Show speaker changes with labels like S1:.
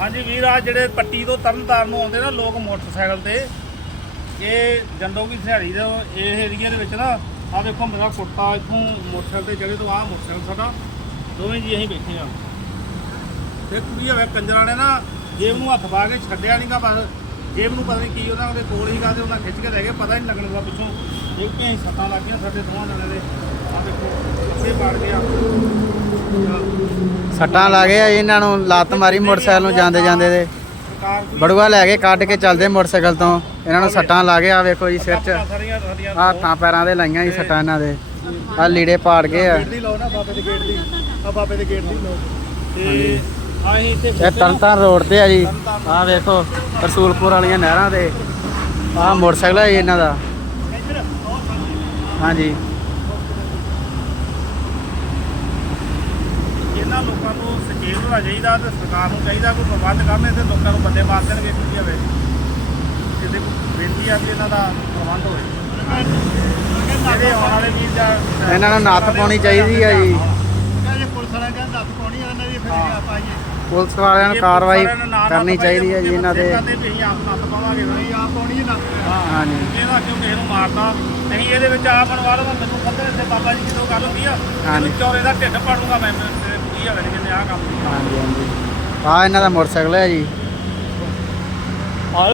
S1: ਹਾਂਜੀ ਵੀਰ ਆ ਜਿਹੜੇ ਪੱਟੀ ਤੋਂ ਤਰਨਤਾਰਨ ਨੂੰ ਆਉਂਦੇ ਨਾ ਲੋਕ ਮੋਟਰਸਾਈਕਲ ਤੇ, ਇਹ ਜੰਡੋਗੀ ਸਿਹਾੜੀ ਦੇ, ਇਹ ਏਰੀਆ ਦੇ ਵਿੱਚ ਨਾ ਆ ਦੇਖੋ ਮੇਰਾ ਕੁੱਤਾ ਇੱਥੋਂ ਮੋਟਰਸਾਈਕਲ ਤੇ ਚੜੇ ਤੋਂ ਆ ਮੋਟਰਸਾਈਕਲ ਸਾਡਾ, ਦੋਵੇਂ ਜੀ ਅਸੀਂ ਬੈਠੇ ਆ ਤੇ ਕੁੜੀ ਹੋਵੇ ਕੰਜਰਾਂ ਨੇ ਨਾ ਜੇਬ ਨੂੰ ਹੱਥ ਪਾ ਕੇ ਛੱਡਿਆ ਨਹੀਂਗਾ ਬਸ ਜੇਬ ਨੂੰ ਪਤਾ ਨਹੀਂ ਕੀ ਉਹਨਾਂ ਦੇ ਕੋਲ ਹੀਗਾ ਤੇ ਉਹਨਾਂ ਖਿੱਚ ਕੇ ਲੈ ਗਏ, ਪਤਾ ਹੀ ਨਹੀਂ ਲੱਗਣ ਦਾ ਪਿੱਛੋਂ। ਇੱਕ ਕਿ ਅਸੀਂ ਸੱਟਾਂ ਲੱਗ ਗਈਆਂ ਸਾਡੇ ਦੋਵਾਂ ਜਣੇ ਦੇ। ਆ ਦੇਖੋ ਅੱਗੇ ਪਾੜ ਗਿਆ।
S2: ਸੱਟਾਂ ਲਾ ਗਏ ਆ ਇਹਨਾਂ ਨੂੰ ਲੱਤ ਮਾਰੀ ਮੋਟਰਸਾਈਕਲ ਨੂੰ ਜਾਂਦੇ ਜਾਂਦੇ ਦੇ। ਬੜੂਆ ਲੈ ਕੇ ਕੱਢ ਕੇ ਚੱਲਦੇ ਮੋਟਰਸਾਈਕਲ ਤੋਂ। ਇਹਨਾਂ ਨੂੰ ਸੱਟਾਂ ਲਾ ਗਏ ਆ ਵੇਖੋ ਜੀ ਸਿਰ 'ਚ। ਆਹ ਹੱਥਾਂ ਪੈਰਾਂ ਦੇ ਲਾਈਆਂ ਜੀ ਸੱਟਾਂ ਇਹਨਾਂ ਦੇ। ਆ ਲੀੜੇ ਪਾੜ ਗਏ ਆ।
S1: ਦੀ ਦੇ ਦੀ ਆ ਦੇ ਦੀ ਤੇ
S2: ਇਹ ਤਰਨਤਾਰਨ ਰੋਡ ਤੇ ਆ ਜੀ। ਆਹ ਵੇਖੋ ਰਸੂਲਪੁਰ ਵਾਲੀਆਂ ਨਹਿਰਾਂ ਤੇ ਆਹ ਮੋਟਰਸਾਈਕਲ ਹੈ ਜੀ ਇਹਨਾਂ ਦਾ। ਹਾਂਜੀ।
S1: ਇਹਨਾਂ ਲੋਕਾਂ ਨੂੰ ਸੁਚੇਤ ਹੋਣਾ ਚਾਹੀਦਾ ਤੇ ਸਰਕਾਰ ਨੂੰ ਚਾਹੀਦਾ ਕੋਈ ਪ੍ਰਬੰਧ ਕਰਨ ਤੇ ਲੋਕਾਂ ਨੂੰ ਬੰਦੇ ਮਾਰ ਦੇਣਗੇ ਕੀ ਹੋਵੇ ਜਿਹਦੇ ਕੋਈ ਬੇਨਤੀ ਆ ਕਿ ਇਹਨਾਂ ਦਾ ਪ੍ਰਬੰਧ ਹੋਵੇ ਜਿਹੜੇ ਆਉਣ ਵਾਲੇ ਵੀਰ ਜਾਂ
S2: ਇਹਨਾਂ ਨੂੰ ਨੱਥ ਪਾਉਣੀ ਚਾਹੀਦੀ ਆ ਜੀ।
S1: ਕਹਿੰਦੇ ਪੁਲਿਸ ਵਾਲਿਆਂ ਕਹਿੰਦੇ ਨੱਥ ਪਾਉਣੀ ਆ ਇਹਨਾਂ ਦੀ ਫਿਰ ਪਾਈਏ।
S2: ਪੁਲਿਸ ਵਾਲਿਆਂ ਨੂੰ ਕਾਰਵਾਈ ਕਰਨੀ ਚਾਹੀਦੀ ਹੈ ਜੀ ਇਹਨਾਂ ਦੇ।
S1: ਅਸੀਂ ਆਪ ਨੱਥ ਪਾਵਾਂਗੇ ਆਪ ਪਾਉਣੀ ਹੈ। ਹਾਂ ਇਹਦਾ ਕਿਉਂ ਕਿਸੇ ਨੂੰ ਮਾਰਦਾ ਨਹੀਂ ਇਹਦੇ ਵਿੱਚ ਆ ਬਣਵਾ ਲਵਾਂ ਮੈਨੂੰ ਪਤਾ ਇੱਥੇ ਬਾਬਾ ਜੀ ਕਿਦੋਂ ਗੱਲ ਹੁੰਦੀ ਆ। ਚੌਰੇ ਦਾ ਢਿੱਡ ਪਾੜੂਗਾ ਮੈਂ ਮੇਰੇ ਹੋਵੇ ਜਿਹਨੇ ਆ ਕੰਮ
S2: ਹਾਂਜੀ ਹਾਂਜੀ। ਆ ਇਹਨਾਂ ਦਾ ਮੋਟਰਸਾਈਕਲ ਹੈ ਜੀ।